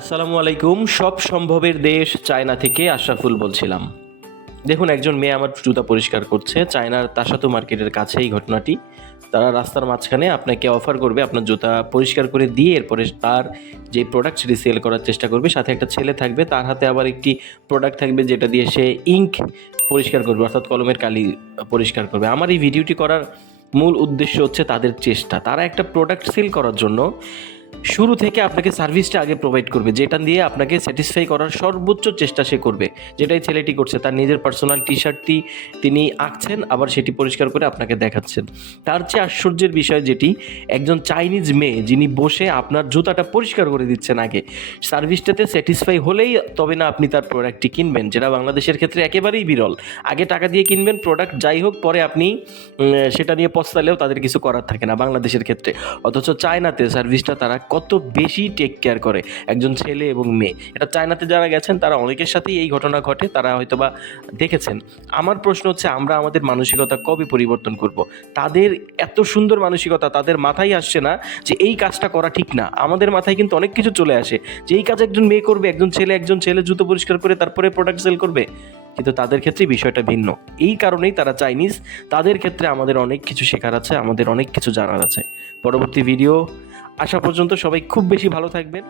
আসসালামু আলাইকুম, সব সম্ভবের দেশ চায়না থেকে আশরাফুল বলছিলাম। দেখুন, একজন মেয়ে আমার জুতা পরিষ্কার করছে, চায়নার তাসাতু মার্কেটের কাছে এই ঘটনাটি। তারা রাস্তার মাঝখানে আপনাকে অফার করবে, আপনার জুতা পরিষ্কার করে দিয়ে এরপরে তার যে প্রোডাক্ট সেটি সেল করার চেষ্টা করবে, সাথে একটা ছেলে থাকবে, তার হাতে আবার একটি প্রোডাক্ট থাকবে যেটা দিয়ে সে ইঙ্ক পরিষ্কার করবে, অর্থাৎ কলমের কালি পরিষ্কার করবে। আমার এই ভিডিওটি করার মূল উদ্দেশ্য হচ্ছে তাদের চেষ্টা। তারা একটা প্রোডাক্ট সেল করার জন্য শুরু থেকে আপনাকে সার্ভিসটা আগে প্রোভাইড করবে। যেটা দিয়ে আপনাকে স্যাটিসফাই করার সর্বোচ্চ চেষ্টা সে করবে। যেটাই ছেলেটি করছে, তার নিজের পার্সোনাল টি শার্টটি তিনি আঁকছেন, আবার সেটি পরিষ্কার করে আপনাকে দেখাচ্ছেন। তার চেয়ে আশ্চর্যের বিষয় যেটি, একজন চাইনিজ মেয়ে যিনি বসে আপনার জুতাটা পরিষ্কার করে দিচ্ছেন আগে, সার্ভিসটাতে স্যাটিসফাই হলেই তবে না আপনি তার প্রোডাক্টটি কিনবেন, যেটা বাংলাদেশের ক্ষেত্রে একেবারেই বিরল। আগে টাকা দিয়ে কিনবেন প্রোডাক্ট যাই হোক, পরে আপনি সেটা নিয়ে পস্তালেও তাদের কিছু করার থাকে না বাংলাদেশের ক্ষেত্রে। অথচ চায়নাতে সার্ভিসটা তারা কত বেশি টেক কেয়ার করে একজন ছেলে এবং মেয়ে। এটা চায়নাতে যারা গেছেন, তারা অনেকের সাথেই এই ঘটনা ঘটে, তারা হয়তো বা দেখেছেন। আমার প্রশ্ন হচ্ছে, আমরা আমাদের মানসিকতা কবে পরিবর্তন করব? তাদের এত সুন্দর মানসিকতা তাদের মাথায় আসছে না যে এই কাজটা করা ঠিক না। আমাদের মাথায় কিন্তু অনেক কিছু চলে আসে। যে এই কাজ একজন মেয়ে করবে, একজন ছেলে একজন ছেলে জুতো পরিষ্কার করে তারপরে প্রোডাক্ট সেল করবে। কিন্তু তাদের ক্ষেত্রে বিষয়টা ভিন্ন। এই কারণেই তারা চাইনিজ। তাদের ক্ষেত্রে আমাদের অনেক কিছু শেখার আছে, আমাদের অনেক কিছু জানার আছে। পরবর্তী ভিডিও আসা পর্যন্ত সবাই খুব বেশি ভালো থাকবেন।